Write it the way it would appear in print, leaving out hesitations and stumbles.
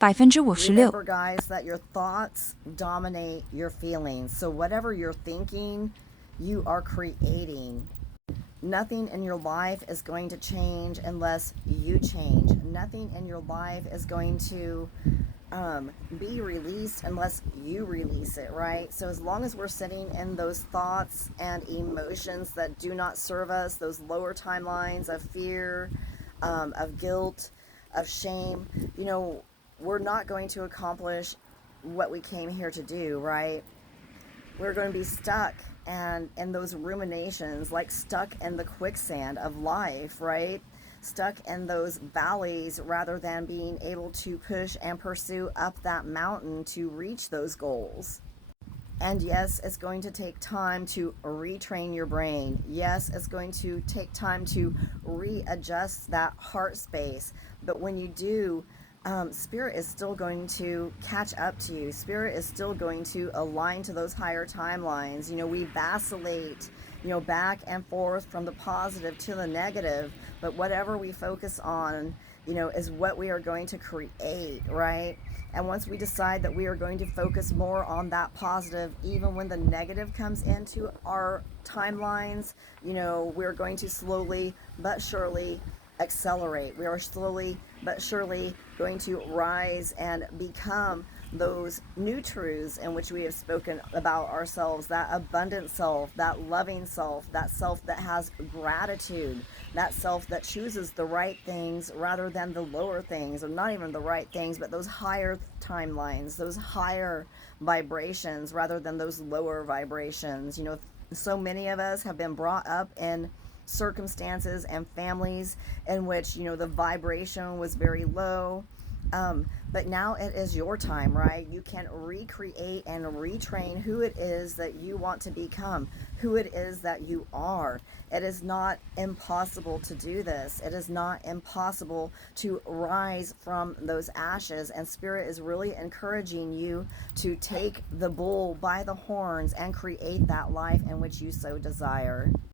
56%。Remember, guys, that your thoughts dominate your feelings. So, whatever you're thinking, you are creating. Nothing in your life is going to change unless you change. Nothing in your life is going to be released unless you release it, right? So, as long as we're sitting in those thoughts and emotions that do not serve us, those lower timelines of fear, of guilt, of shame, you know, we're not going to accomplish what we came here to do, right? We're going to be stuck and in those ruminations, like stuck in the quicksand of life, right? Stuck in those valleys rather than being able to push and pursue up that mountain to reach those goals. And yes, it's going to take time to retrain your brain. Yes, it's going to take time to readjust that heart space. But when you do, Spirit is still going to catch up to you. Spirit is still going to align to those higher timelines. You know, we vacillate, you know, back and forth from the positive to the negative. But whatever we focus on, you know, is what we are going to create, right? And once we decide that we are going to focus more on that positive, even when the negative comes into our timelines, you know, we're going to slowly but surely accelerate. We are slowly but surely going to rise and become those new truths in which we have spoken about ourselves, that abundant self, that loving self, that self that has gratitude, that self that chooses the right things rather than the lower things, or not even the right things, but those higher timelines, those higher vibrations rather than those lower vibrations. You know, so many of us have been brought up in circumstances and families in which, you know, the vibration was very low. But now it is your time, right? You can recreate and retrain who it is that you want to become, who it is that you are. It is not impossible to do this. It is not impossible to rise from those ashes. And Spirit is really encouraging you to take the bull by the horns and create that life in which you so desire.